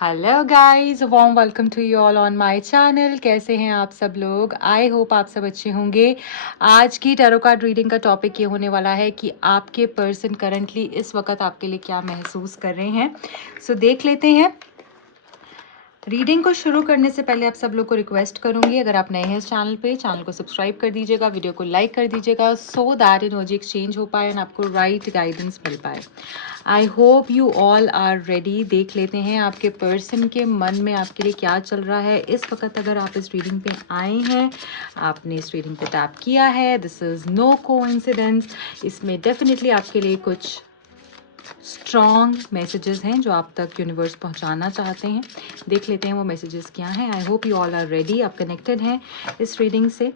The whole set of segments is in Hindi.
Hello guys, warm welcome to you all on my channel. कैसे हैं आप सब लोग? आई होप आप सब अच्छे होंगे। आज की टैरो कार्ड रीडिंग का टॉपिक ये होने वाला है कि आपके पर्सन करंटली इस वक्त आपके लिए क्या महसूस कर रहे हैं। सो देख लेते हैं। रीडिंग को शुरू करने से पहले आप सब लोग को रिक्वेस्ट करूंगी, अगर आप नए हैं इस चैनल को सब्सक्राइब कर दीजिएगा, वीडियो को लाइक कर दीजिएगा, सो दैट एनर्जी एक्सचेंज हो पाए एंड आपको राइट गाइडेंस मिल पाए। I hope you all are ready. देख लेते हैं आपके पर्सन के मन में आपके लिए क्या चल रहा है इस वक्त। अगर आप इस रीडिंग पे आए हैं, आपने इस रीडिंग पे टैप किया है, दिस इज नो कोइंसिडेंस। इसमें डेफिनेटली आपके लिए कुछ स्ट्रॉन्ग मैसेजेस हैं जो आप तक यूनिवर्स पहुंचाना चाहते हैं। देख लेते हैं वो मैसेजेस क्या हैं। I hope you all are ready, आप कनेक्टेड हैं इस रीडिंग से।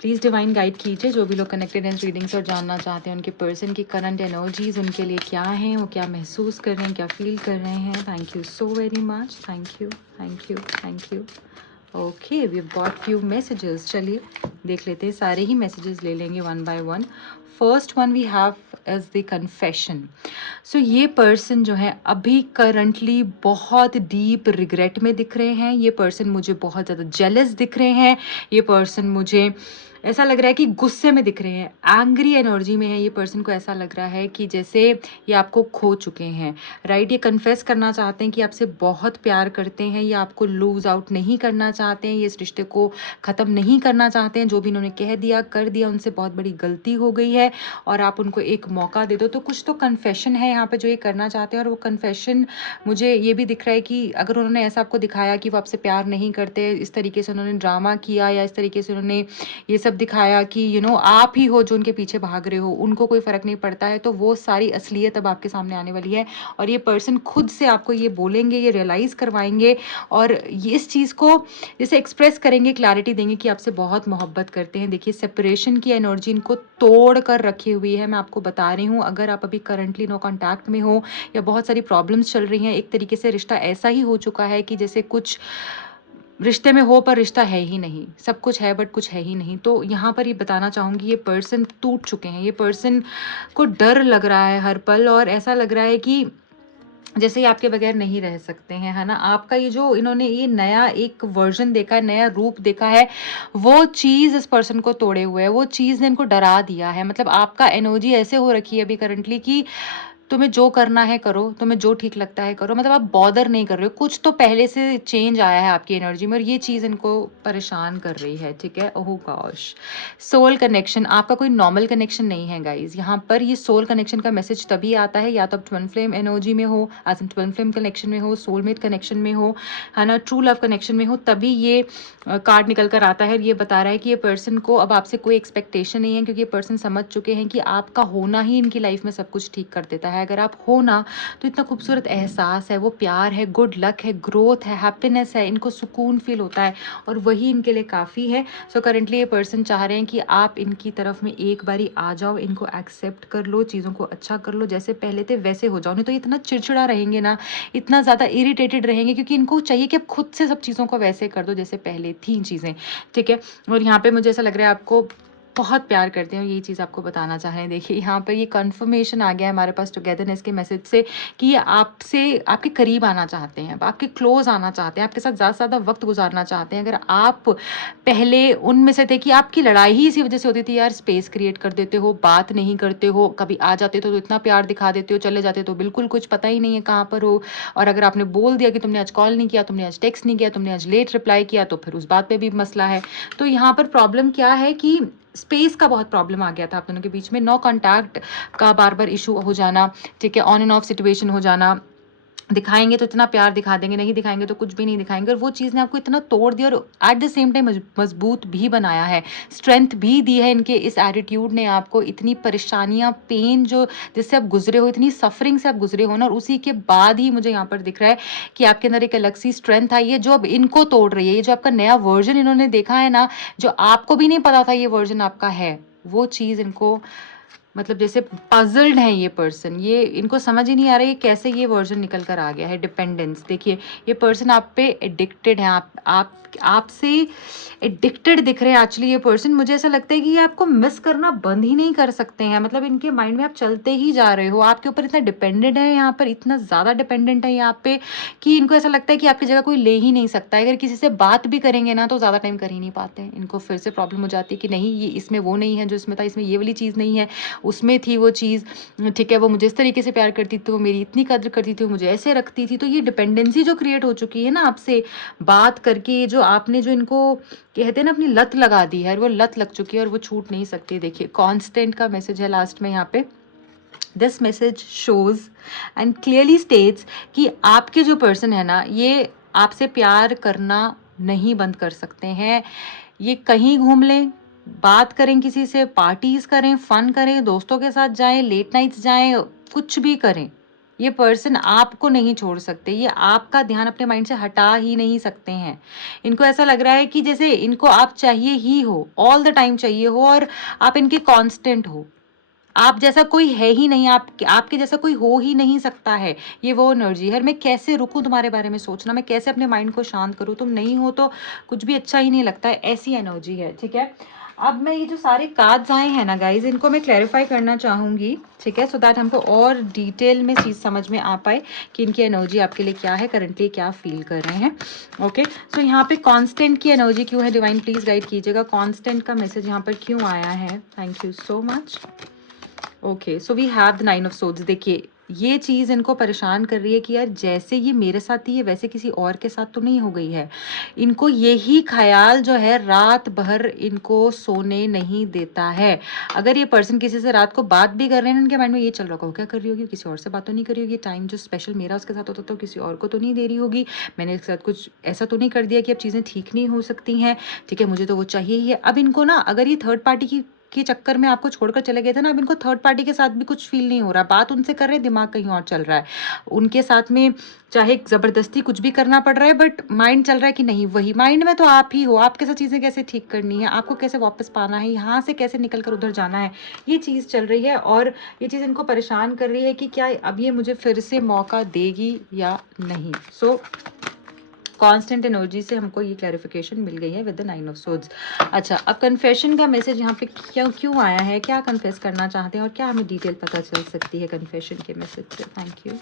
प्लीज़ डिवाइन गाइड कीजिए जो भी लोग कनेक्टेड हैं इस रीडिंग से और जानना चाहते हैं उनके पर्सन की करंट एनर्जीज उनके लिए क्या हैं, वो क्या महसूस कर रहे हैं, क्या फील कर रहे हैं। Thank you so very much. Thank you, thank you, thank you. Okay, we have got few messages. चलिए देख लेते हैं, सारे ही मैसेजेस ले लेंगे one by one. First one we have is the confession. So ये पर्सन जो है अभी करंटली बहुत डीप रिग्रेट में दिख रहे हैं। ये पर्सन मुझे बहुत ज़्यादा जेलस दिख रहे हैं। ये पर्सन मुझे ऐसा लग रहा है कि गुस्से में दिख रहे हैं, एंग्री एनर्जी में है। ये पर्सन को ऐसा लग रहा है कि जैसे ये आपको खो चुके हैं, राइट। ये कन्फेस करना चाहते हैं कि आपसे बहुत प्यार करते हैं, ये आपको लूज आउट नहीं करना चाहते हैं, ये इस रिश्ते को ख़त्म नहीं करना चाहते हैं। जो भी इन्होंने कह दिया कर दिया, उनसे बहुत बड़ी गलती हो गई है और आप उनको एक मौका दे दो। तो कुछ तो कन्फेशन है यहाँ पे जो ये करना चाहते हैं। और वो कन्फेशन मुझे ये भी दिख रहा है कि अगर उन्होंने ऐसा आपको दिखाया कि वो आपसे प्यार नहीं करते, इस तरीके से उन्होंने ड्रामा किया या इस तरीके से उन्होंने ये सब दिखाया कि आप ही हो जो उनके पीछे भाग रहे हो, उनको कोई फर्क नहीं पड़ता है, तो वो सारी असलियत अब आपके सामने आने वाली है। और ये पर्सन खुद से आपको ये बोलेंगे, ये रियलाइज करवाएंगे और ये इस चीज़ को जैसे एक्सप्रेस करेंगे, क्लैरिटी देंगे कि आपसे बहुत मोहब्बत करते हैं। देखिए, सेपरेशन की एनर्जी इनको तोड़ कर रखी हुई है। मैं आपको बता रही हूँ, अगर आप अभी करंटली नो कॉन्टैक्ट में हो या बहुत सारी प्रॉब्लम्स चल रही हैं, एक तरीके से रिश्ता ऐसा ही हो चुका है कि जैसे कुछ रिश्ते में हो पर रिश्ता है ही नहीं, सब कुछ है बट कुछ है ही नहीं। तो यहाँ पर ये बताना चाहूँगी, ये पर्सन टूट चुके हैं। ये पर्सन को डर लग रहा है हर पल और ऐसा लग रहा है कि जैसे ये आपके बगैर नहीं रह सकते हैं, है ना। आपका ये जो इन्होंने ये नया एक वर्जन देखा है, नया रूप देखा है, वो चीज़ इस पर्सन को तोड़े हुए है, वो चीज़ ने इनको डरा दिया है। मतलब आपका एनर्जी ऐसे हो रखी है अभी करंटली कि तुम्हें जो करना है करो, तुम्हें जो ठीक लगता है करो, मतलब आप बॉदर नहीं कर रहे हो। कुछ तो पहले से चेंज आया है आपकी एनर्जी में और ये चीज़ इनको परेशान कर रही है, ठीक है। ओह गॉश, सोल कनेक्शन आपका कोई नॉर्मल कनेक्शन नहीं है गाइज। यहाँ पर ये सोल कनेक्शन का मैसेज तभी आता है या तो आप ट्विन फ्लेम एनर्जी में हो, as in twin flame connection में हो, सोलमेट कनेक्शन में हो, है ना, ट्रू लव कनेक्शन में हो, तभी ये कार्ड निकल कर आता है। ये बता रहा है कि ये पर्सन को अब आपसे कोई एक्सपेक्टेशन नहीं है, क्योंकि ये पर्सन समझ चुके हैं कि आपका होना ही इनकी लाइफ में सब कुछ ठीक कर देता है। अगर आप हो ना, तो इतना खूबसूरत एहसास है, वो प्यार है, गुड लक है, ग्रोथ है, हैप्पीनेस है, इनको सुकून फील होता है और वही इनके लिए काफ़ी है। सो करंटली ये पर्सन चाह रहे हैं कि आप इनकी तरफ में एक बारी आ जाओ, इनको एक्सेप्ट कर लो, चीज़ों को अच्छा कर लो, जैसे पहले थे वैसे हो जाओ। नहीं तो इतना चिड़चिड़ा रहेंगे ना, इतना ज़्यादा इरिटेटेड रहेंगे, क्योंकि इनको चाहिए कि आप खुद से सब चीज़ों को वैसे कर दो जैसे पहले थी चीज़ें, ठीक है। और यहाँ पे मुझे ऐसा लग रहा है आपको बहुत प्यार करते हैं, यही चीज़ आपको बताना चाह रहे हैं। देखिए, यहाँ पर ये कंफर्मेशन आ गया है हमारे पास टुगेदरनेस के मैसेज से कि ये आपसे आपके करीब आना चाहते हैं, आपके क्लोज आना चाहते हैं, आपके साथ ज़्यादा से ज़्यादा वक्त गुजारना चाहते हैं। अगर आप पहले उनमें से थे कि आपकी लड़ाई ही इसी वजह से होती थी, यार स्पेस क्रिएट कर देते हो, बात नहीं करते हो, कभी आ जाते तो इतना प्यार दिखा देते हो, चले जाते तो बिल्कुल कुछ पता ही नहीं है कहाँ पर हो। और अगर आपने बोल दिया कि तुमने आज कॉल नहीं किया, तुमने आज टेक्स्ट नहीं किया, तुमने आज लेट रिप्लाई किया, तो फिर उस बात पे भी मसला है। तो यहाँ पर प्रॉब्लम क्या है कि स्पेस का बहुत प्रॉब्लम आ गया था आप दोनों के बीच में, नो कॉन्टैक्ट का बार बार इशू हो जाना, ठीक है, ऑन एंड ऑफ सिचुएशन हो जाना। दिखाएंगे तो इतना प्यार दिखा देंगे, नहीं दिखाएंगे तो कुछ भी नहीं दिखाएंगे। और वो चीज़ ने आपको इतना तोड़ दिया और एट द सेम टाइम मजबूत भी बनाया है, स्ट्रेंथ भी दी है। इनके इस एटीट्यूड ने आपको इतनी परेशानियां, पेन जो जिससे आप गुजरे हो, इतनी सफरिंग से आप गुजरे हो ना, और उसी के बाद ही मुझे यहाँ पर दिख रहा है कि आपके अंदर एक अलग सी स्ट्रेंथ आई है जो अब इनको तोड़ रही है। ये जो आपका नया वर्जन इन्होंने देखा है ना, जो आपको भी नहीं पता था ये वर्जन आपका है, वो चीज़ इनको मतलब जैसे पजल्ड है ये पर्सन, ये इनको समझ ही नहीं आ रहा है कैसे ये वर्जन निकल कर आ गया है। डिपेंडेंस, देखिए ये पर्सन आप पे एडिक्टेड है, आप आपसे एडिक्टेड दिख रहे हैं एक्चुअली ये पर्सन। मुझे ऐसा लगता है कि ये आपको मिस करना बंद ही नहीं कर सकते हैं, मतलब इनके माइंड में आप चलते ही जा रहे हो, आपके ऊपर इतना डिपेंडेंट है, यहाँ पर इतना ज़्यादा डिपेंडेंट है यहाँ पे कि इनको ऐसा लगता है कि आपकी जगह कोई ले ही नहीं सकता है। अगर किसी से बात भी करेंगे ना तो ज़्यादा टाइम कर ही नहीं पाते हैं, इनको फिर से प्रॉब्लम हो जाती है कि नहीं ये इसमें वो नहीं है जो इसमें था, इसमें ये वाली चीज़ नहीं है, उसमें थी वो चीज़, ठीक है, वो मुझे इस तरीके से प्यार करती थी, वो मेरी इतनी कद्र करती थी, वो मुझे ऐसे रखती थी। तो ये डिपेंडेंसी जो क्रिएट हो चुकी है ना आपसे बात करके, जो आपने जो इनको कहते हैं ना अपनी लत लगा दी है, वो लत लग चुकी है और वो छूट नहीं सकती। देखिए कांस्टेंट का मैसेज है लास्ट में यहाँ पे। This message shows and clearly states कि आपके जो पर्सन है ना ये आपसे प्यार करना नहीं बंद कर सकते हैं। ये कहीं घूम लें, बात करें किसी से, पार्टीज करें, फन करें, दोस्तों के साथ जाएं, लेट नाइट्स जाएं, कुछ भी करें, ये पर्सन आपको नहीं छोड़ सकते, ये आपका ध्यान अपने माइंड से हटा ही नहीं सकते हैं। इनको ऐसा लग रहा है कि जैसे इनको आप चाहिए ही हो, ऑल द टाइम चाहिए हो और आप इनके कांस्टेंट हो, आप जैसा कोई है ही नहीं, आपके जैसा कोई हो ही नहीं सकता है। ये वो एनर्जी है, मैं कैसे रुकूं तुम्हारे बारे में सोचना, मैं कैसे अपने माइंड को शांत करूं, तुम नहीं हो तो कुछ भी अच्छा ही नहीं लगता है, ऐसी एनर्जी है। ठीक है, अब मैं ये जो सारे कार्ड्स आए हैं ना गाइज, इनको मैं क्लैरिफाई करना चाहूंगी, ठीक है, सो दैट हमको और डिटेल में चीज़ समझ में आ पाए कि इनकी एनर्जी आपके लिए क्या है, करंटली क्या फील कर रहे हैं। ओके, सो यहाँ पे कांस्टेंट की एनर्जी क्यों है, डिवाइन प्लीज गाइड कीजिएगा, कांस्टेंट का मैसेज यहाँ पर क्यों आया है। Thank you so much. Okay, so we have the 9 of swords. देखिए ये चीज़ इनको परेशान कर रही है कि यार जैसे ये मेरे साथ ही है वैसे किसी और के साथ तो नहीं हो गई है। इनको यही ख्याल जो है रात भर इनको सोने नहीं देता है। अगर ये पर्सन किसी से रात को बात भी कर रहे हैं, इनके माइंड में ये चल रहा होगा क्या कर रही होगी, किसी और से बात तो नहीं कर रही होगी, टाइम जो स्पेशल मेरा उसके साथ होता तो किसी और को तो नहीं दे रही होगी, मैंने इसके साथ कुछ ऐसा तो नहीं कर दिया कि अब चीज़ें ठीक नहीं हो सकती हैं, ठीक है, मुझे तो वो चाहिए ही है। अब इनको ना अगर ये थर्ड पार्टी की के चक्कर में आपको छोड़कर चले गए थे ना, अब इनको थर्ड पार्टी के साथ भी कुछ फील नहीं हो रहा, बात उनसे कर रहे हैं, दिमाग कहीं और चल रहा है, उनके साथ में चाहे जबरदस्ती कुछ भी करना पड़ रहा है, बट माइंड चल रहा है कि नहीं वही, माइंड में तो आप ही हो, आपके साथ चीज़ें कैसे ठीक करनी है, आपको कैसे वापस पाना है, यहाँ से कैसे निकल कर उधर जाना है, ये चीज़ चल रही है। और ये चीज़ इनको परेशान कर रही है कि क्या अब ये मुझे फिर से मौका देगी या नहीं। सो कांस्टेंट एनर्जी से हमको ये क्लैरिफिकेशन मिल गई है विद द 9 ऑफ सोर्ड्स। अच्छा, अब कन्फेशन का मैसेज यहाँ पे क्यों आया है, क्या कन्फेस करना चाहते हैं और क्या हमें डिटेल पता चल सकती है कन्फेशन के मैसेज से। Thank you.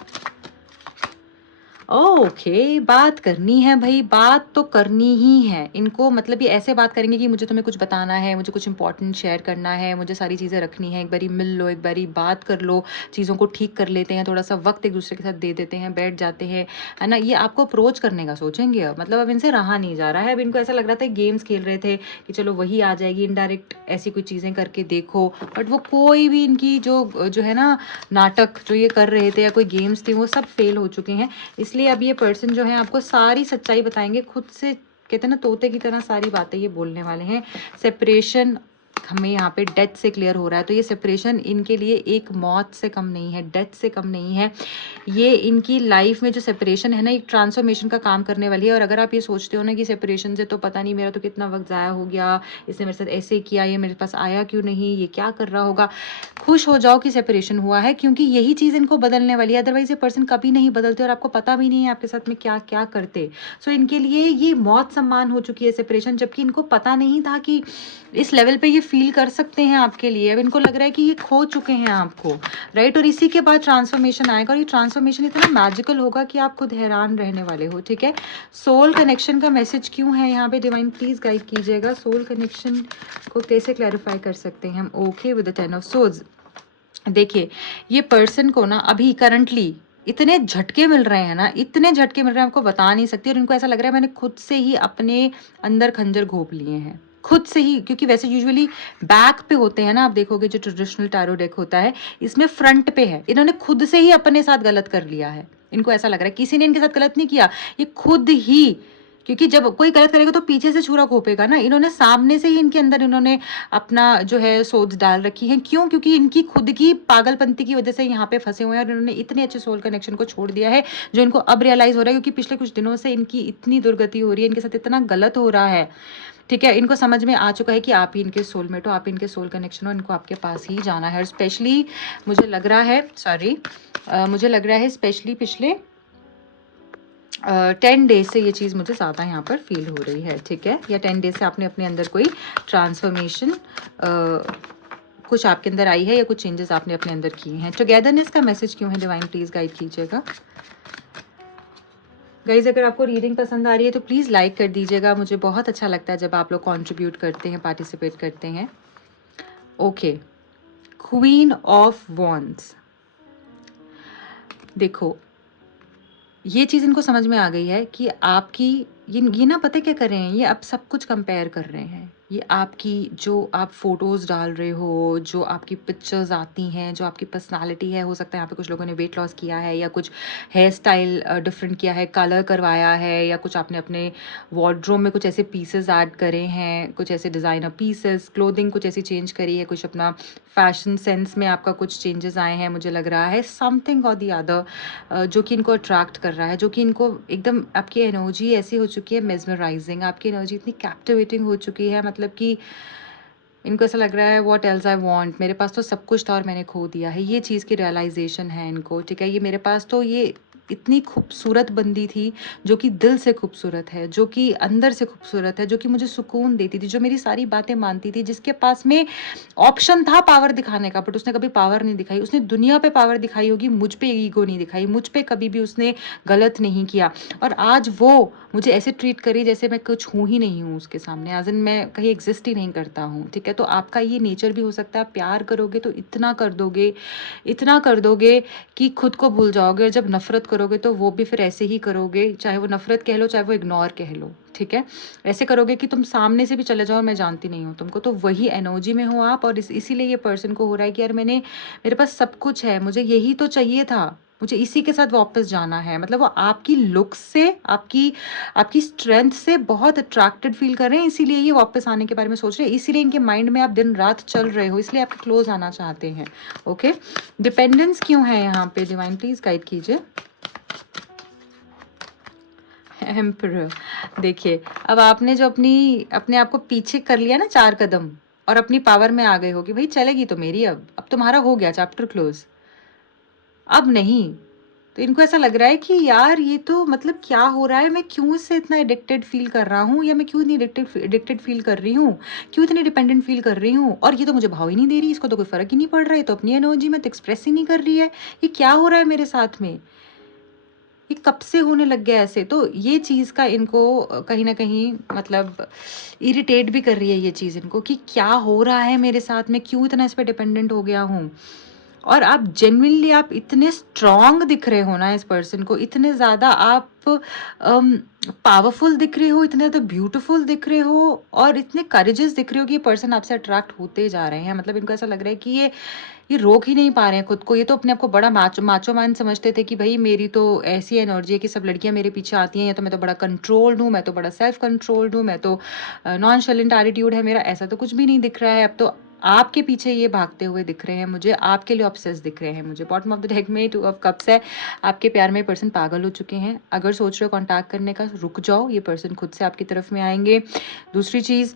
ओके, बात करनी है भाई, बात तो करनी ही है इनको, मतलब ये ऐसे बात करेंगे कि मुझे तुम्हें कुछ बताना है, मुझे कुछ इंपॉर्टेंट शेयर करना है, मुझे सारी चीज़ें रखनी है, एक बारी मिल लो, एक बारी बात कर लो, चीज़ों को ठीक कर लेते हैं, थोड़ा सा वक्त एक दूसरे के साथ दे देते हैं, बैठ जाते हैं, है ना। ये आपको अप्रोच करने का सोचेंगे अब, मतलब अब इनसे रहा नहीं जा रहा है। अब इनको ऐसा लग रहा था गेम्स खेल रहे थे कि चलो वही आ जाएगी, इनडायरेक्ट ऐसी कोई चीज़ें करके देखो, बट वो कोई भी इनकी जो है ना नाटक जो ये कर रहे थे या कोई गेम्स थे वो सब फेल हो चुके हैं। इसलिए अब ये पर्सन जो है आपको सारी सच्चाई बताएंगे, खुद से कहते हैं ना तोते की तरह सारी बातें ये बोलने वाले हैं। सेपरेशन हमें यहाँ पे डेथ से क्लियर हो रहा है, तो ये सेपरेशन इनके लिए एक मौत से कम नहीं है, डेथ से कम नहीं है। ये इनकी लाइफ में जो सेपरेशन है ना एक ट्रांसफॉर्मेशन का काम करने वाली है। और अगर आप ये सोचते हो ना कि सेपरेशन से तो पता नहीं मेरा तो कितना वक्त ज़ाया हो गया, इसने मेरे साथ ऐसे किया, ये मेरे पास आया क्यों नहीं, ये क्या कर रहा होगा, खुश हो जाओ कि सेपरेशन हुआ है, क्योंकि यही चीज़ इनको बदलने वाली है। अदरवाइज ये पर्सन कभी नहीं बदलते और आपको पता भी नहीं है आपके साथ में क्या क्या करते। सो इनके लिए ये मौत सम्मान हो चुकी है सेपरेशन, जबकि इनको पता नहीं था कि इस लेवल पे ये फील कर सकते हैं आपके लिए। अब इनको लग रहा है कि ये खो चुके हैं आपको, राइट। और इसी के बाद ट्रांसफॉर्मेशन आएगा और ये ट्रांसफॉर्मेशन इतना मैजिकल होगा कि आप खुद हैरान रहने वाले हो, ठीक है। सोल कनेक्शन का मैसेज क्यों है यहाँ पे, डिवाइन प्लीज गाइड कीजिएगा, सोल कनेक्शन को कैसे क्लैरिफाई कर सकते हैं हम। Okay, with the 10 of swords. देखिए ये पर्सन को ना अभी करंटली इतने झटके मिल रहे हैं ना, इतने झटके मिल रहे हैं आपको बता नहीं सकती। और इनको ऐसा लग रहा है मैंने खुद से ही अपने अंदर खंजर घोंप लिए हैं, खुद से ही, क्योंकि वैसे यूजुअली बैक पे होते हैं ना, आप देखोगे जो ट्रेडिशनल टैरो डेक होता है इसमें फ्रंट पे है, इन्होंने खुद से ही अपने साथ गलत कर लिया है। इनको ऐसा लग रहा है किसी ने इनके साथ गलत नहीं किया, ये खुद ही क्योंकि जब कोई गलत करेगा तो पीछे से छुरा घोंपेगा ना, इन्होंने सामने से ही इनके अंदर इन्होंने अपना जो है सोच डाल रखी है। क्यों? क्योंकि इनकी खुद की पागलपंती की वजह से यहाँ पे फंसे हुए हैं और इन्होंने इतने अच्छे सोल कनेक्शन को छोड़ दिया है जो इनको अब रियलाइज हो रहा है, क्योंकि पिछले कुछ दिनों से इनकी इतनी दुर्गति हो रही है, इनके साथ इतना गलत हो रहा है। ठीक है, इनको समझ में आ चुका है कि आप ही इनके सोलमेट हो, आप इनके सोल कनेक्शन हो, इनको आपके पास ही जाना है। और स्पेशली मुझे लग रहा है, मुझे लग रहा है स्पेशली पिछले 10 डेज से ये चीज़ मुझे ज़्यादा यहाँ पर फील हो रही है। ठीक है, या 10 डेज से आपने अपने अंदर कोई ट्रांसफॉर्मेशन कुछ आपके अंदर आई है या कुछ चेंजेस आपने अपने अंदर किए हैं। टुगेदरनेस का मैसेज क्यों है डिवाइन, प्लीज गाइड कीजिएगा। गाइज अगर आपको रीडिंग पसंद आ रही है तो प्लीज़ लाइक कर दीजिएगा, मुझे बहुत अच्छा लगता है जब आप लोग कंट्रीब्यूट करते हैं, पार्टिसिपेट करते हैं। Okay, queen of wands. देखो, ये चीज़ इनको समझ में आ गई है कि आपकी ये ना पता क्या कर रहे हैं, ये अब सब कुछ कंपेयर कर रहे हैं। ये आपकी जो आप फोटोज़ डाल रहे हो, जो आपकी पिक्चर्स आती हैं, जो आपकी पर्सनालिटी है, हो सकता है यहाँ पे कुछ लोगों ने वेट लॉस किया है या कुछ हेयर स्टाइल डिफरेंट किया है, कलर करवाया है, या कुछ आपने अपने वार्डरोब में कुछ ऐसे पीसेस ऐड करे हैं, कुछ ऐसे डिज़ाइनर पीसेस, क्लोथिंग कुछ ऐसी चेंज करी है, कुछ अपना फैशन सेंस में आपका कुछ चेंजेस आए हैं। मुझे लग रहा है समथिंग और दी अदर जो कि इनको अट्रैक्ट कर रहा है, जो कि इनको एकदम आपकी एनर्जी ऐसी हो चुकी है मेस्मराइजिंग, आपकी एनर्जी इतनी कैप्टिवेटिंग हो चुकी है, मतलब कि इनको ऐसा लग रहा है व्हाट एल्स आई वांट, मेरे पास तो सब कुछ था और मैंने खो दिया है। ये चीज़ की रियलाइजेशन है इनको। ठीक है, ये मेरे पास तो ये इतनी खूबसूरत बंदी थी जो कि दिल से खूबसूरत है, जो कि अंदर से खूबसूरत है, जो कि मुझे सुकून देती थी, जो मेरी सारी बातें मानती थी, जिसके पास में ऑप्शन था पावर दिखाने का, बट उसने कभी पावर नहीं दिखाई। उसने दुनिया पे पावर दिखाई होगी, मुझ पे ईगो नहीं दिखाई, मुझ पे कभी भी उसने गलत नहीं किया। और आज वो मुझे ऐसे ट्रीट करी जैसे मैं कुछ हूँ ही नहीं हूँ उसके सामने, एज इन मैं कहीं एग्जिस्ट ही नहीं करता हूँ। ठीक है, तो आपका ये नेचर भी हो सकता है, प्यार करोगे तो इतना कर दोगे, इतना कर दोगे कि खुद को भूल जाओगे, और जब नफरत करोगे तो वो भी फिर ऐसे ही करोगे, चाहे वो नफरत कह लो चाहे वो इग्नोर कह लो। ठीक है, ऐसे करोगे कि तुम सामने से भी चले जाओ, मैं जानती नहीं हूँ तुमको, तो वही एनर्जी में हो आप। और इसीलिए ये पर्सन को हो रहा है कि यार मेरे पास सब कुछ है, मुझे यही तो चाहिए था, मुझे इसी के साथ वापस जाना है। मतलब वो आपकी लुक्स से, आपकी आपकी स्ट्रेंथ से बहुत अट्रैक्टेड फील कर रहे हैं, इसीलिए ये वापस आने के बारे में सोच रहे हैं, इसीलिए इनके माइंड में आप दिन रात चल रहे हो, इसलिए आपके क्लोज आना चाहते हैं। ओके, डिपेंडेंस क्यों है यहाँ पे, डिवाइन प्लीज गाइड कीजिए। एम्परर, देखिए अब आपने जो अपने आप को पीछे कर लिया ना 4 कदम, और अपनी पावर में आ गए हो कि भाई चलेगी तो मेरी, अब तुम्हारा हो गया चैप्टर क्लोज, अब नहीं। तो इनको ऐसा लग रहा है कि यार ये तो मतलब क्या हो रहा है, मैं क्यों इससे इतना एडिक्टेड फील कर रहा हूँ, या मैं क्यों इतनी एडिक्टेड फील कर रही हूँ, क्यों इतनी डिपेंडेंट फील कर रही हूँ, और ये तो मुझे भाव ही नहीं दे रही, इसको तो कोई फर्क ही नहीं पड़ रहा है, तो अपनी एनर्जी में तो एक्सप्रेस ही नहीं कर रही है, ये क्या हो रहा है मेरे साथ में, ये कब से होने लग गया ऐसे। तो ये चीज़ का इनको कहीं ना कहीं मतलब इरिटेट भी कर रही है ये चीज़ इनको, कि क्या हो रहा है मेरे साथ में, क्यों इतना इस पर डिपेंडेंट हो गया हूँ। और आप जेन्युइनली आप इतने स्ट्रांग दिख रहे हो ना इस पर्सन को, इतने ज़्यादा आप पावरफुल दिख रहे हो, इतने ज़्यादा ब्यूटीफुल दिख रहे हो, और इतने करेजेस दिख रहे हो कि ये पर्सन आपसे अट्रैक्ट होते जा रहे हैं। मतलब इनको ऐसा लग रहा है कि ये रोक ही नहीं पा रहे हैं खुद को। ये तो अपने आप को बड़ा माचो मैन समझते थे कि भाई मेरी तो ऐसी एनर्जी है कि सब लड़कियां मेरे पीछे आती हैं, या तो मैं तो बड़ा कंट्रोल्ड हूँ, मैं तो बड़ा सेल्फ कंट्रोल्ड हूँ, मैं तो नॉन शैलेंट एटीट्यूड है मेरा। ऐसा तो कुछ भी नहीं दिख रहा है, अब तो आपके पीछे ये भागते हुए दिख रहे हैं मुझे, आपके लिए ऑब्सेस दिख रहे हैं मुझे। बॉटम ऑफ द डेक में 2 ऑफ कप्स है, आपके प्यार में पर्सन पागल हो चुके हैं। अगर सोच रहे हो कांटेक्ट करने का, रुक जाओ, ये पर्सन खुद से आपकी तरफ में आएंगे। दूसरी चीज़,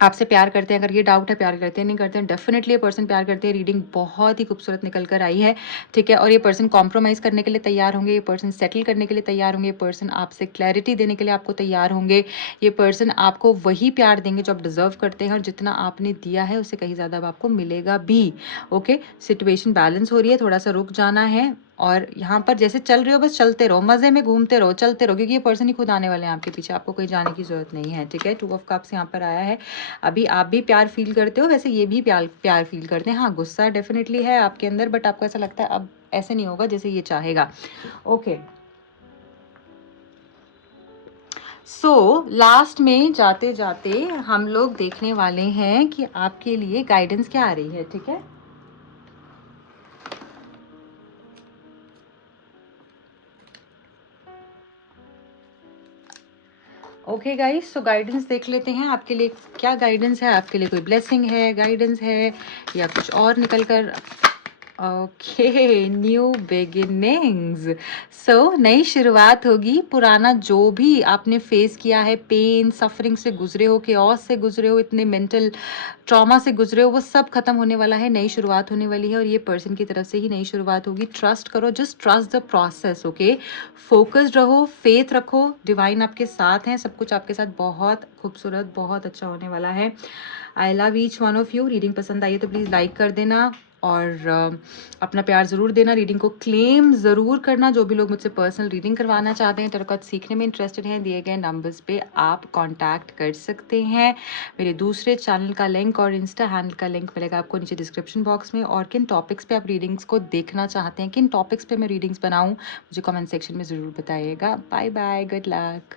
आपसे प्यार करते हैं, अगर ये डाउट है प्यार करते हैं नहीं करते हैं, डेफिनेटली ये पर्सन प्यार करते हैं। रीडिंग बहुत ही खूबसूरत निकल कर आई है। ठीक है, और ये पर्सन कॉम्प्रोमाइज़ करने के लिए तैयार होंगे, ये पर्सन सेटल करने के लिए तैयार होंगे, ये पर्सन आपसे क्लैरिटी देने के लिए आपको तैयार होंगे, ये पर्सन आपको वही प्यार देंगे जो आप डिजर्व करते हैं, और जितना आपने दिया है उससे कहीं ज़्यादा अब आपको मिलेगा भी। ओके, सिचुएशन बैलेंस हो रही है, थोड़ा सा रुक जाना है, और यहाँ पर जैसे चल रहे हो बस चलते रहो, मज़े में घूमते रहो, चलते रहो, क्योंकि ये पर्सन ही खुद आने वाले हैं आपके पीछे, आपको कहीं जाने की ज़रूरत नहीं है। ठीक है, 2 ऑफ कप्स यहाँ पर आया है। अभी आप भी प्यार फील करते हो, वैसे ये भी प्यार फील करते हैं। हाँ, गुस्सा डेफिनेटली है आपके अंदर, बट आपको ऐसा लगता है अब ऐसे नहीं होगा जैसे ये चाहेगा। ओके, सो लास्ट में जाते जाते हम लोग देखने वाले हैं कि आपके लिए गाइडेंस क्या आ रही है। ठीक है, ओके गाइस, सो गाइडेंस देख लेते हैं आपके लिए क्या गाइडेंस है। आपके लिए कोई ब्लेसिंग है, गाइडेंस है, या कुछ और निकल कर। Okay, new beginnings. सो नई शुरुआत होगी। पुराना जो भी आपने फेस किया है, पेन सफरिंग से गुजरे हो, केओस से गुजरे हो, इतने मेंटल ट्रॉमा से गुजरे हो, वो सब खत्म होने वाला है। नई शुरुआत होने वाली है और ये पर्सन की तरफ से ही नई शुरुआत होगी। ट्रस्ट करो, just trust the process. Okay, focused रहो, फेथ रखो, डिवाइन आपके साथ हैं, सब कुछ आपके साथ बहुत खूबसूरत, बहुत अच्छा होने वाला है। I love each one of you. Reading पसंद आई है तो प्लीज़ लाइक कर देना और अपना प्यार ज़रूर देना। रीडिंग को क्लेम ज़रूर करना। जो भी लोग मुझसे पर्सनल रीडिंग करवाना चाहते हैं, टैरो कार्ड सीखने में इंटरेस्टेड हैं, दिए गए नंबर्स पे आप कांटेक्ट कर सकते हैं। मेरे दूसरे चैनल का लिंक और इंस्टा हैंडल का लिंक मिलेगा आपको नीचे डिस्क्रिप्शन बॉक्स में। और किन टॉपिक्स पे आप रीडिंग्स को देखना चाहते हैं, किन टॉपिक्स पे मैं रीडिंग्स बनाऊँ, मुझे कमेंट सेक्शन में ज़रूर बताइएगा। Bye bye, good luck.